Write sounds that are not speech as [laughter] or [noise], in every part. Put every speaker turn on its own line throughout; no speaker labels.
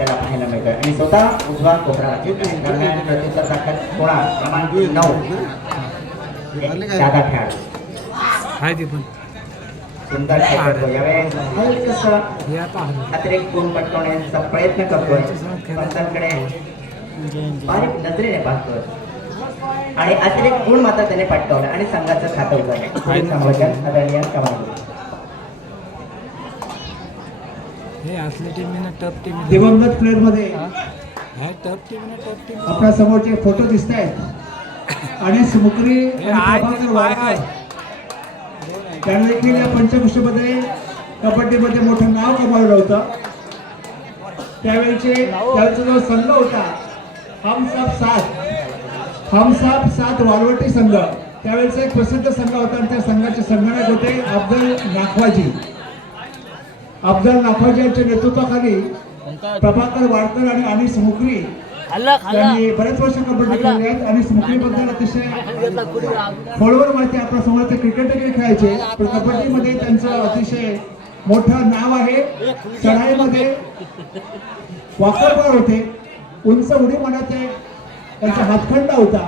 आपल्याला पाहायला मिळतं आणि स्वतः उजवा कोपरा दरम्यान प्रत्युत्तर दाखल सोळा क्रमांक नऊ दादा खेळाडू
हाय ते पण
सुंदर खेळतो यावेळेस हलकसं
हे आता हरलं.
अतिरिक्त गुण पटकवण्याचा प्रयत्न करतोय पंचांकडे बारीक नजरेने पाहतोय आणि अतिरिक्त गुण मात्र त्याने पटकावलं आणि संघाचं खातं उघडलं
हे असली टीमने टप टीम
दिवंगत प्लेअरमध्ये
ह्या टप टीमने टप टीम
आपल्या समोरचे फोटो दिसत आहेत आणि. वाडकर त्याने देखील या पंचकुशीमध्ये कबड्डीमध्ये मोठं नाव कमावलं होतं. त्यावेळेचे त्यावेळेचा जो संघ होता हम सब साथ हम सब साथ वालवटी संघ. त्यावेळेचा एक प्रसिद्ध संघ होता आणि त्या संघाचे संगणक होते अब्दुल नाखवाजी. अफजल नाखवाजी यांच्या नेतृत्वाखाली प्रभाकर वाडकर आणि अनिस मुकरी यांनी बरेच वर्ष कबड्डी खेळली आहेत. आणि स्मृतीबद्दल अतिशय खोलवर माहिती आपल्यासमोर ते क्रिकेट देखील खेळायचे. पण कबड्डीमध्ये त्यांचं अतिशय मोठं नाव आहे. चढाईमध्ये वाकरबार होते. उंच उडी म्हणत त्यांचा हातखंडा होता.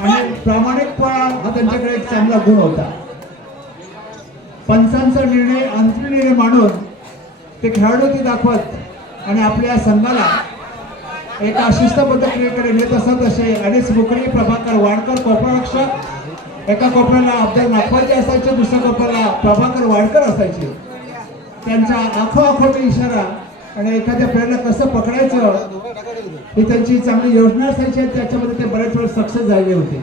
आणि प्रामाणिकपणा हा त्यांच्याकडे एक चांगला गुण होता. पंचांचा निर्णय अंतिम निर्णय मांडून ते खेळाडू ते दाखवत आणि आपल्या संघाला एका शिस्तबद्ध क्रियेकडे नेत असत असे अडीच मुकरी प्रभाकर वाडकर कोपरक्षक एका कोपऱ्याला अब्दल नागपाजी असायचे दुसऱ्या कोपऱ्याला प्रभाकर वाडकर असायचे. त्यांचा आखो आखोटी इशारा आणि एखाद्या प्लेअरला कसं पकडायचं ही त्यांची चांगली योजना असायची आणि त्याच्यामध्ये ते बरेच वेळ सक्सेस झालेले होते.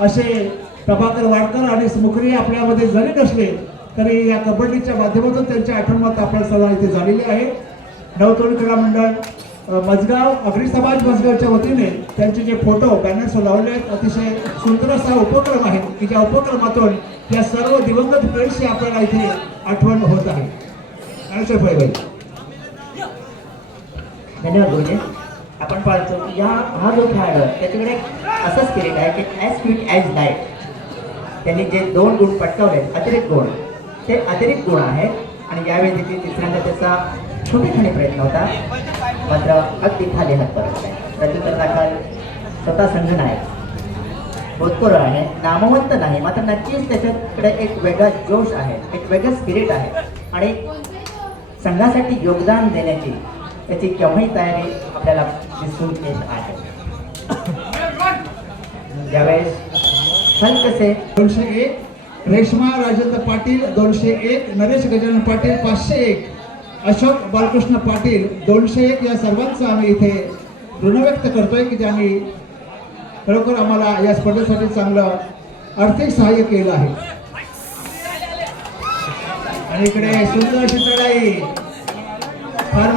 असे प्रभाकर वाडकर आणि मुकरी आपल्यामध्ये जरी नसले तरी या कबड्डीच्या माध्यमातून त्यांच्या आठवणात आपल्या सर्व इथे झालेली आहे. नवतोडी क्रीडा मंडळ मजगाव अग्री समाज मजगावच्या वतीने त्यांचे जे फोटो बॅनर्स लावले आहेत अतिशय सुंदर असा उपक्रम आहे की ज्या उपक्रमातून या सर्व दिवंगत प्लेयर्सची आपल्याला इथे आठवण होत आहे.
धन्यवाद गुरुजी. आपण पाहतो की या हा जो खेळाडू त्याच्याकडे असंच असं स्पिरिट आहे की ॲज क्विक ॲज लाइट त्यांनी जे दोन गुण पटकावले अतिरिक्त गुण. ते अतिरिक्त गुण आहेत. आणि यावेळी देखील तिसऱ्यांदा त्याचा छोटेखानी प्रयत्न होता. मात्र अगदी खाली हात परत आहे प्रत्युत्तर दाखल स्वतः संघ नाही भोतपूर आहे. नामवंत नाही. मात्र नक्कीच त्याच्याकडे एक वेगळा जोश आहे. एक वेगळं स्पिरिट आहे. आणि संघासाठी योगदान देण्याची त्याची केव्हाही तयारी आपल्याला दिसून येत आहे. [coughs] ज्यावेळेस हलकसे
दोनशे एक रेश्मा राजेंद्र पाटील दोनशे एक नरेश गजानन पाटील पाचशे एक अशोक बालकृष्ण पाटील दोनशे एक या सर्वांचं आम्ही इथे ऋण व्यक्त करतोय की ज्यांनी खरोखर आम्हाला या स्पर्धेसाठी चांगलं आर्थिक सहाय्य केलं आहे. आणि इकडे सुंदर अशी चढाई फार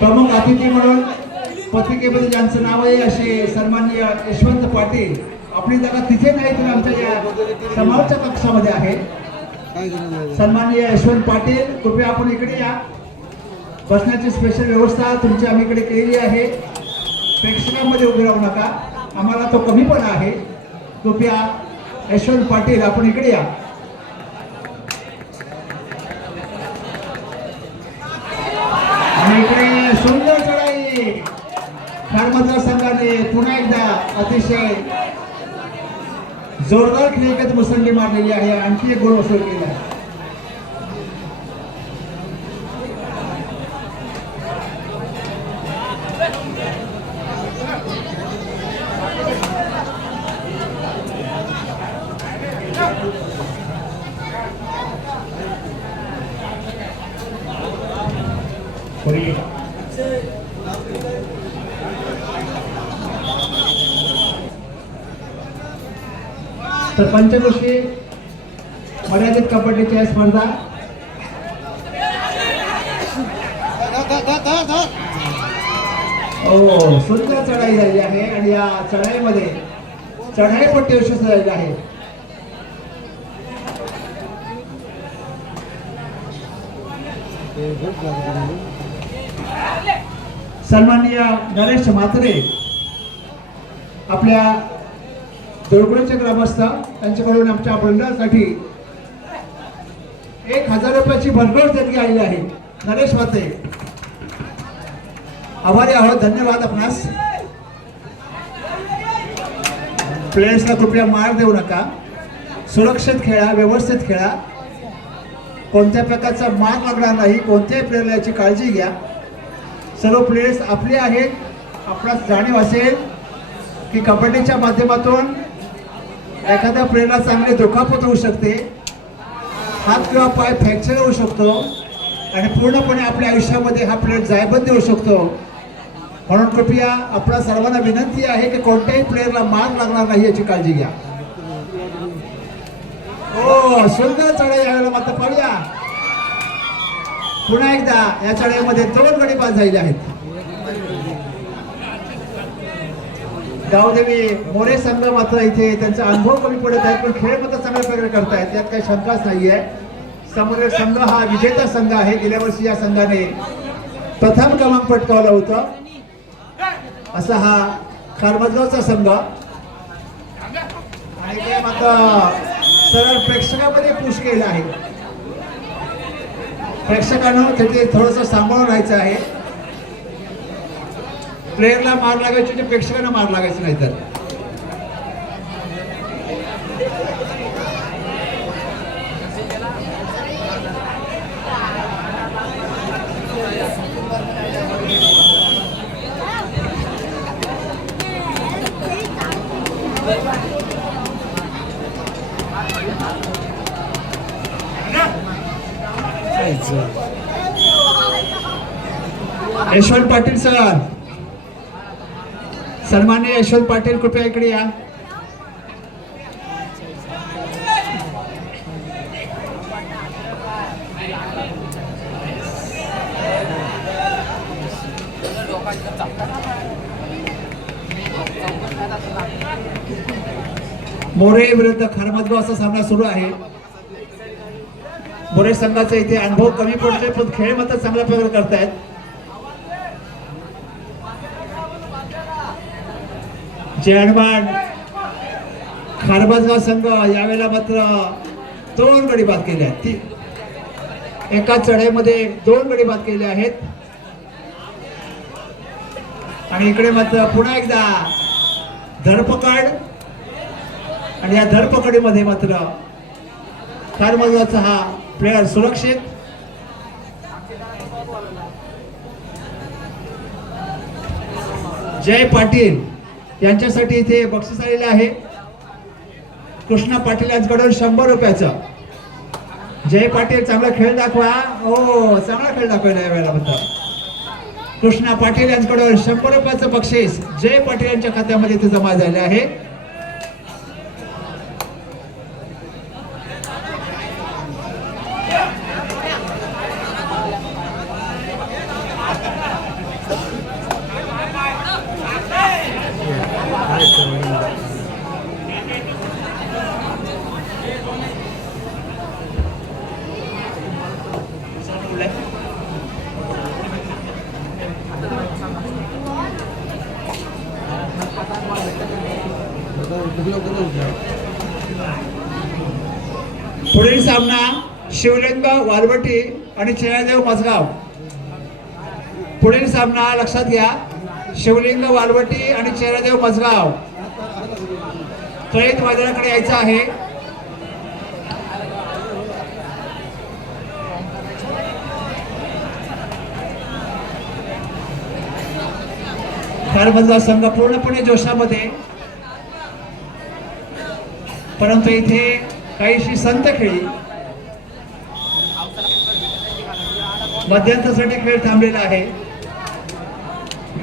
प्रमुख अतिथी म्हणून पत्रिकेमध्ये ज्यांचं नाव आहे असे सन्मान्य यशवंत पाटील आपली जागा तिथे नाही तर आमच्या या समाजच्या कक्षामध्ये आहे. सन्मान्य यशवंत पाटील कृपया आपण इकडे या. बसण्याची स्पेशल व्यवस्था तुमची आम्ही इकडे केलेली आहे. प्रेक्षकांमध्ये उभे राहू नका. आम्हाला तो कमीपणा आहे. कृपया यशवंत पाटील आपण इकडे या. आणि इकडे सुंदर मतदारसंघाने पुन्हा एकदा अतिशय जोरदार खेळकत मुसंडी मारलेली आहे. आणखी एक गोल वसूल केला आहे
पुढील
तर पंचकृषी मर्यादित कबड्डीची आहे स्पर्धा. हो सुंदर चढाई झालेली आहे आणि या चढाईमध्ये चढाई पण यशस्वी झालेली आहे. सन्माननीय नरेश म्हात्रे आपल्या दोरगुडीचे ग्रामस्थ त्यांच्याकडून आमच्या मंडळासाठी एक हजार रुपयाची भरघोस देणगी आलेली आहे. नरेश वाते. आभारी आहोत. धन्यवाद आपणास. प्लेयर्सला कृपया मार देऊ नका. सुरक्षित खेळा व्यवस्थित खेळा. कोणत्या प्रकारचा मार लागणार नाही कोणत्याही प्लेअरला याची काळजी घ्या. सर्व प्लेयर्स आपले आहेत. आपणास जाणीव असेल की कबड्डीच्या माध्यमातून एखाद्या प्लेअरला चांगली दुखापत होऊ शकते. हात किंवा पाय फ्रॅक्चर होऊ शकतो. आणि पूर्णपणे आपल्या आयुष्यामध्ये हा प्लेयर जायबंदी होऊ शकतो. म्हणून कृपया आपल्या सर्वांना विनंती आहे की कोणत्याही प्लेयरला मार लागणार नाही याची काळजी घ्या. हो सुंदर चढाई यावेळेला मात्र पाहूया पुन्हा एकदा या चढाईमध्ये दोन गडी बाद झालेले आहेत. गावदेवी मोरे संघ मात्र इथे त्यांचा अनुभव कमी पडत आहे पण खेळ मात्र चांगल्या प्रकारे करतायत. त्यात काही शंकाच नाहीये. समोर संघ हा विजेता संघ आहे. गेल्या वर्षी या संघाने प्रथम क्रमांक पटकावला होता. असा हा खारमतगावचा संघ. आणि ते मात्र सरळ प्रेक्षकामध्ये पुश केलं आहे. प्रेक्षकांना तिथे थोडंसं सांभाळून राहायचं आहे. प्लेअरला मार लागायची प्रेक्षकांना मार लागायचं नाही तर. यशवंत पाटील सर. सन्मान्य यशवंत पाटील कृपया इकडे या. मोरे विरुद्ध खारमतगाव असा सामना सुरू आहे. मोरे संघाचा इथे अनुभव कमी पडतोय पण खेळ मात्र चांगल्या प्रकारे करतायत. जयहनुमान खारबाजगाव संघ यावेळेला मात्र दोन गडी बाद केले आहेत. ती एका चढाईमध्ये दोन गडी बाद केले आहेत. आणि इकडे मात्र पुन्हा एकदा धरपकड. आणि या धरपकडीमध्ये मात्र खारबाजगावचा हा प्लेअर सुरक्षित. जय पाटील. यांच्यासाठी इथे बक्षीस आलेलं आहे. कृष्णा पाटील यांच्याकडून शंभर रुपयाचं. जय पाटील चांगला खेळ दाखवा. हो चांगला खेळ दाखवायला या वेळेला. म्हणतात कृष्णा पाटील यांच्याकडून शंभर रुपयाचं बक्षीस जय पाटील यांच्या खात्यामध्ये इथे जमा झाले आहे पुढील सामना शिवलिंग वालवटी आणि चेहरादेव मजगाव. पुढील सामना लक्षात घ्या. शिवलिंग वालवटी आणि चेहरादेव मजगाव. त्वरित मैदानाकडे यायचं आहे. खारबंदा संघ पूर्णपणे जोशामध्ये. परंतु इथे काहीशी संत खेळी. मध्यंतरसाठी खेळ थांबलेला आहे.